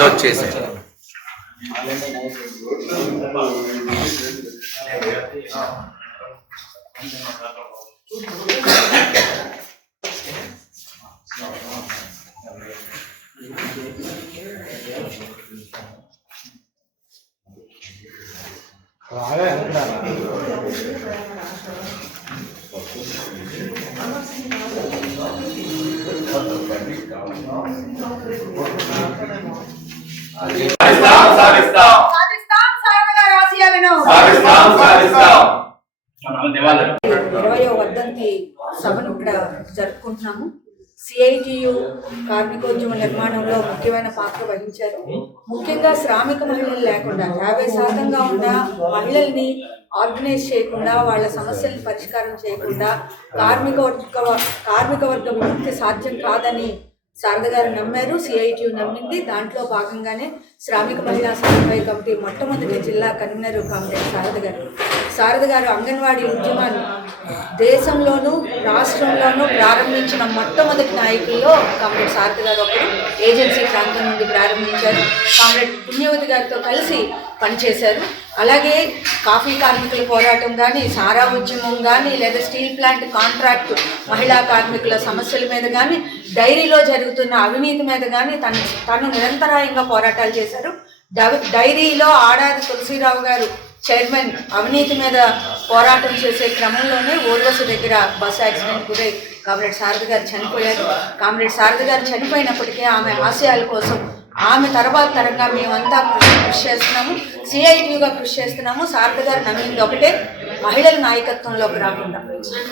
Close చేసాయి సాధిస్తాం సాధిస్తాం. సాధిస్తాం సారథిగారి ఆశయాలను సాధిస్తాం సాధిస్తాం. ఇరవయో వర్ధంతి సభను ఇక్కడ జరుపుకుంటున్నాము. సిఐటియు కార్మికోద్యమ నిర్మాణంలో ముఖ్యమైన పాత్ర వహించారు. ముఖ్యంగా శ్రామిక మహిళలు లేకుండా యాభై శాతంగా ఉన్న మహిళల్ని ఆర్గనైజ్ చేయకుండా వాళ్ళ సమస్యలను పరిష్కారం చేయకుండా కార్మిక వర్గ కార్మిక వర్గ విముక్తి సాధ్యం కాదని శారద గారు నమ్మారు సిఐటియు నమ్మింది. దాంట్లో భాగంగానే శ్రామిక మహిళా సమన్వయ కమిటీ మొట్టమొదటి జిల్లా కన్వీనర్ కామ్రేడ్ శారద గారు. శారద గారు అంగన్వాడీ ఉద్యమాన్ని దేశంలోనూ రాష్ట్రంలోనూ ప్రారంభించిన మొట్టమొదటి నాయకుల్లో కామ్రేడ్ శారద గారు ఒకరు. ఏజెన్సీ ప్రాంతం నుండి ప్రారంభించారు. కామ్రేడ్ పుణ్యవతి గారితో కలిసి పనిచేశారు. అలాగే కాఫీ కార్మికుల పోరాటం కానీ సారా ఉద్యమం కానీ లేదా స్టీల్ ప్లాంట్ కాంట్రాక్ట్ మహిళా కార్మికుల సమస్యల మీద కానీ డైరీలో జరుగుతున్న అవినీతి మీద కానీ తను తను నిరంతరాయంగా పోరాటాలు చేశారు. చేశారు. డైరీలో ఆడారి తులసిరావు గారు చైర్మన్ అవినీతి మీద పోరాటం చేసే క్రమంలోనే ఓర్వసు దగ్గర బస్ యాక్సిడెంట్ గురై కామ్రేడ్ శారద గారు చనిపోయారు. కామ్రేడ్ శారద గారు చనిపోయినప్పటికీ ఆమె ఆశయాల కోసం ఆమె తర్వాత తరంగా మేమంతా కృషి కృషి చేస్తున్నాము సిఐటియుగా కృషి చేస్తున్నాము. శారద గారు నమ్మింది ఒకటే. మహిళల నాయకత్వంలోకి రాకుండా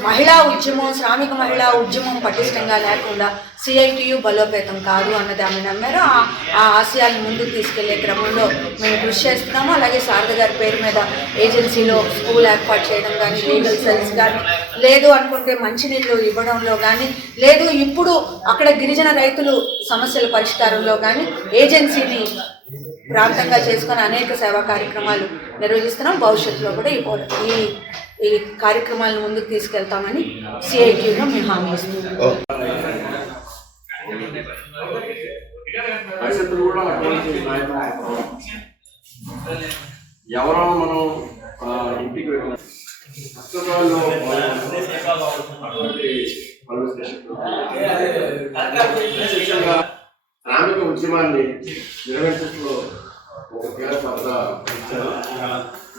మహిళా ఉద్యమం శ్రామిక మహిళా ఉద్యమం పటిష్టంగా లేకుండా సిఐటియు బలోపేతం కాదు అన్నది ఆమె నమ్మారు. ఆ- ఆ ఆశయాలను ముందుకు తీసుకెళ్ళే క్రమంలో మేము కృషి చేస్తున్నాము. అలాగే శారద గారి పేరు మీద ఏజెన్సీలో స్కూల్ ఏర్పాటు చేయడం కానీ లీగల్ సెల్స్ కానీ లేదు అనుకుంటే మంచినీళ్ళు ఇవ్వడంలో కానీ లేదు ఇప్పుడు అక్కడ గిరిజన రైతులు సమస్యల పరిష్కారంలో కానీ ఏజెన్సీని ప్రాంతంగా చేసుకొని అనేక సేవా కార్యక్రమాలు నిర్వహిస్తున్నాం. భవిష్యత్తులో కూడా ఈ ఈ ఈ కార్యక్రమాలను ముందుకు తీసుకెళ్తామని సిఐటిలో మేము హామీ ఇస్తున్నాం. ఎవరో మనం ఇంటికి వెళ్ళిన అటువంటి శ్రామిక ఉద్యమాన్ని నిర్వహించడంలో ఒక కీలక పాత్ర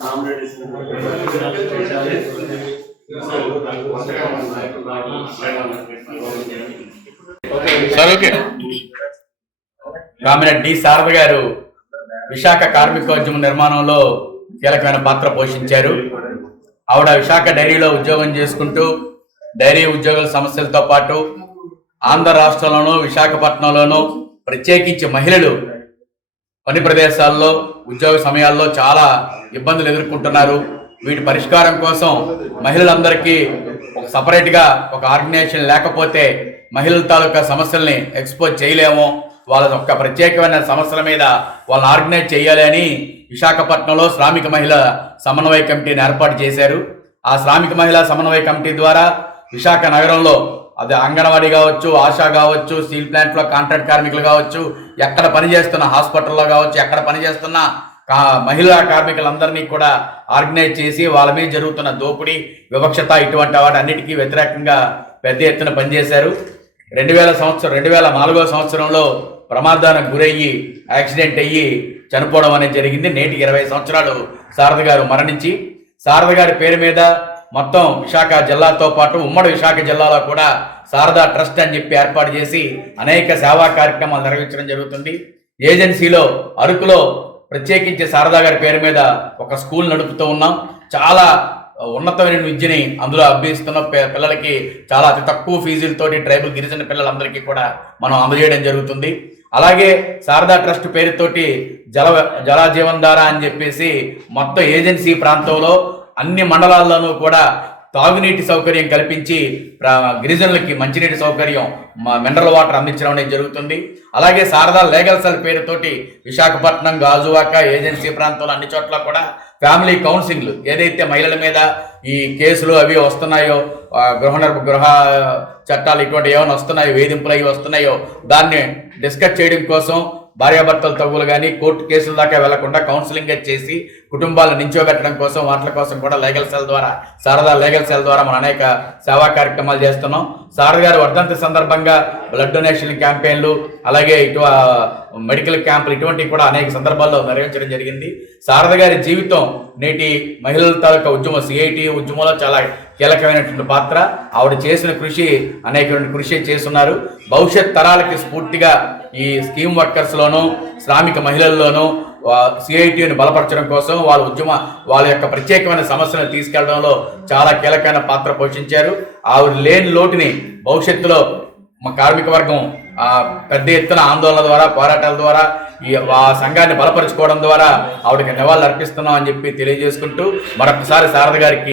కామ్రేడ్ కామిరెడ్డి డి శారద గారు విశాఖ కార్మికోద్యమ నిర్మాణంలో కీలకమైన పాత్ర పోషించారు. ఆవిడ విశాఖ డైరీలో ఉద్యోగం చేసుకుంటూ డైరీ ఉద్యోగుల సమస్యలతో పాటు ఆంధ్ర రాష్ట్రంలోనూ విశాఖపట్నంలోనూ ప్రత్యేకించి మహిళలు పని ప్రదేశాల్లో ఉద్యోగ సమయాల్లో చాలా ఇబ్బందులు ఎదుర్కొంటున్నారు. వీటి పరిష్కారం కోసం మహిళలందరికీ ఒక సపరేట్గా ఒక ఆర్గనైజేషన్ లేకపోతే మహిళల తాలూకా సమస్యల్ని ఎక్స్పోజ్ చేయలేము. వాళ్ళ యొక్క ప్రత్యేకమైన సమస్యల మీద వాళ్ళని ఆర్గనైజ్ చేయాలి అని విశాఖపట్నంలో శ్రామిక మహిళ సమన్వయ కమిటీని ఏర్పాటు చేశారు. ఆ శ్రామిక మహిళా సమన్వయ కమిటీ ద్వారా విశాఖ నగరంలో అది అంగన్వాడీ కావచ్చు ఆశా కావచ్చు స్టీల్ ప్లాంట్లో కాంట్రాక్ట్ కార్మికులు కావచ్చు ఎక్కడ పనిచేస్తున్న హాస్పిటల్లో కావచ్చు ఎక్కడ పనిచేస్తున్న మహిళా కార్మికులందరినీ కూడా ఆర్గనైజ్ చేసి వాళ్ళ మీద జరుగుతున్న దోపిడీ వివక్షత ఇటువంటి వాటి అన్నిటికీ వ్యతిరేకంగా పెద్ద ఎత్తున పనిచేశారు. రెండు వేల సంవత్సరం రెండు వేల నాలుగో సంవత్సరంలో ప్రమాదానికి గురయ్యి యాక్సిడెంట్ అయ్యి చనిపోవడం అనేది జరిగింది. నేటికి ఇరవై సంవత్సరాలు శారద గారు మరణించి శారద గారి పేరు మీద మొత్తం విశాఖ జిల్లాతో పాటు ఉమ్మడి విశాఖ జిల్లాలో కూడా శారదా ట్రస్ట్ అని చెప్పి ఏర్పాటు చేసి అనేక సేవా కార్యక్రమాలు నిర్వహించడం జరుగుతుంది. ఏజెన్సీలో అరకులో ప్రత్యేకించి శారదా గారి పేరు మీద ఒక స్కూల్ నడుపుతూ ఉన్నాం. చాలా ఉన్నతమైన విద్యని అందులో అభ్యసిస్తున్న పిల్లలకి చాలా అతి తక్కువ ఫీజులతోటి ట్రైబల్ గిరిజన పిల్లలందరికీ కూడా మనం అందజేయడం జరుగుతుంది. అలాగే శారదా ట్రస్ట్ పేరుతోటి జల జలజీవన్ ధార అని చెప్పేసి మొత్తం ఏజెన్సీ ప్రాంతంలో అన్ని మండలాల్లోనూ కూడా తాగునీటి సౌకర్యం కల్పించి గిరిజనులకి మంచినీటి సౌకర్యం మా మినరల్ వాటర్ అందించడం అనేది జరుగుతుంది. అలాగే శారదా లీగల్ సెల్ పేరుతోటి విశాఖపట్నం గాజువాక ఏజెన్సీ ప్రాంతంలో అన్ని చోట్ల కూడా ఫ్యామిలీ కౌన్సిలింగ్లు ఏదైతే మహిళల మీద ఈ కేసులు అవి వస్తున్నాయో గృహ గృహ చట్టాలు ఇటువంటి ఏమైనా వస్తున్నాయో వేధింపులు అవి వస్తున్నాయో దాన్ని డిస్కస్ చేయడం కోసం భార్యాభర్తల తగులు కానీ కోర్టు కేసుల దాకా వెళ్ళకుండా కౌన్సిలింగ్ చేసి కుటుంబాలను నించోబెట్టడం కోసం వాటి కోసం కూడా లీగల్ సెల్ ద్వారా శారదా లీగల్ సెల్ ద్వారా మనం అనేక సేవా కార్యక్రమాలు చేస్తున్నాం. శారద గారి వర్ధంతి సందర్భంగా బ్లడ్ డొనేషన్ క్యాంపెయిన్లు అలాగే ఇటు మెడికల్ క్యాంపులు ఇటువంటివి కూడా అనేక సందర్భాల్లో నిర్వహించడం జరిగింది. శారద గారి జీవితం నేటి మహిళల తాలూకా ఉద్యమం సిఐటి ఉద్యమంలో చాలా కీలకమైనటువంటి పాత్ర. ఆవిడ చేసిన కృషి అనేకటువంటి కృషి చేస్తున్నారు. భవిష్యత్ తరాలకి స్ఫూర్తిగా ఈ స్కీమ్ వర్కర్స్లోనూ శ్రామిక మహిళల్లోనూ సిఐటిని బలపరచడం కోసం వాళ్ళ ఉద్యమ వాళ్ళ యొక్క ప్రత్యేకమైన సమస్యలను తీసుకెళ్ళడంలో చాలా కీలకమైన పాత్ర పోషించారు. ఆవిడ లేని లోటుని భవిష్యత్తులో మా కార్మిక వర్గం పెద్ద ఎత్తున ఆందోళన ద్వారా పోరాటాల ద్వారా ఈ ఆ సంఘాన్ని బలపరుచుకోవడం ద్వారా ఆవిడకి నివాళులు అర్పిస్తున్నాం అని చెప్పి తెలియజేసుకుంటూ మరొకసారి శారద గారికి